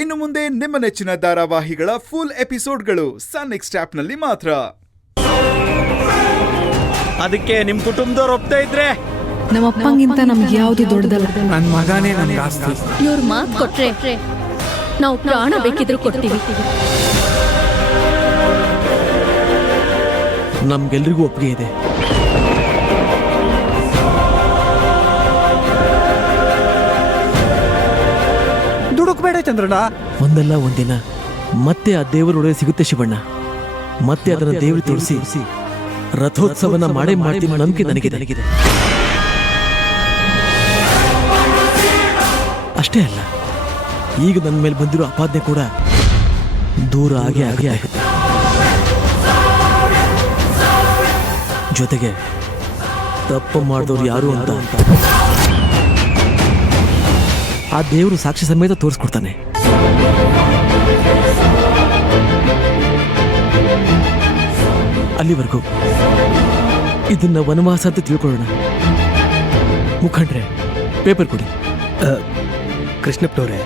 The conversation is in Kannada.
ಇನ್ನು ಮುಂದೆ ನಿಮ್ಮ ನೆಚ್ಚಿನ ಧಾರಾವಾಹಿಗಳ ಫುಲ್ ಎಪಿಸೋಡ್ಗಳು ಸನ್ ನೆಕ್ಸ್ಟ್ ಆಪ್ನಲ್ಲಿ ಮಾತ್ರ. ಅದಕ್ಕೆ ನಿಮ್ ಕುಟುಂಬದವ್ರು ಒಪ್ತಾ ಇದ್ರೆ ನಮ್ಮ ಅಪ್ಪಂಗಿಂತ ನಮ್ಗೆ ಯಾವ್ದು ದೊಡ್ಡದಲ್ಲ. ನನ್ನ ಮಗನೇ ನಮ್ಗೆ ಆಸ್ತಿ. ಇವ್ರ ಮಾತು ಕೊಟ್ರೆ ನಾವು ಪ್ರಾಣ ಬೇಕಿದ್ರು ಕೊಡ್ತೀವಿ. ನಮ್ಗೆಲ್ರಿಗೂ ಒಪ್ಪಿಗೆ ಇದೆ. ದುಡುಕ್ಬೇಡ ಚಂದ್ರಣ್ಣ. ಒಂದಲ್ಲ ಒಂದಿನ ಮತ್ತೆ ಆ ದೇವರ ಒಳಗೆ ಸಿಗುತ್ತೆ ಶಿವಣ್ಣ. ಮತ್ತೆ ಅದನ್ನ ದೇವರು ತೋರಿಸಿ ರಥೋತ್ಸವನ ಮಾಡೇ ಮಾಡ್ತೀನಿ ನಂಬಿಕೆ ನನಗಿದೆ. ಅಷ್ಟೇ ಅಲ್ಲ, ಈಗ ನನ್ನ ಮೇಲೆ ಬಂದಿರೋ ಅಪಾದನೆ ಕೂಡ ದೂರ ಆಗೇ ಆಗುತ್ತೆ. ಜೊತೆಗೆ ತಪ್ಪು ಮಾಡಿದವ್ರು ಯಾರು ಅಂತ ಆ ದೇವರು ಸಾಕ್ಷಿ ಸಮೇತ ತೋರಿಸ್ಕೊಡ್ತಾನೆ. ಅಲ್ಲಿವರೆಗೂ ಇದನ್ನ ವನವಾಸ ಅಂತ ತಿಳ್ಕೊಳ್ಳೋಣ. ಮುಖಂಡ್ರೆ, ಪೇಪರ್ ಕೊಡಿ. ಕೃಷ್ಣಪ್ಪನವ್ರೆ,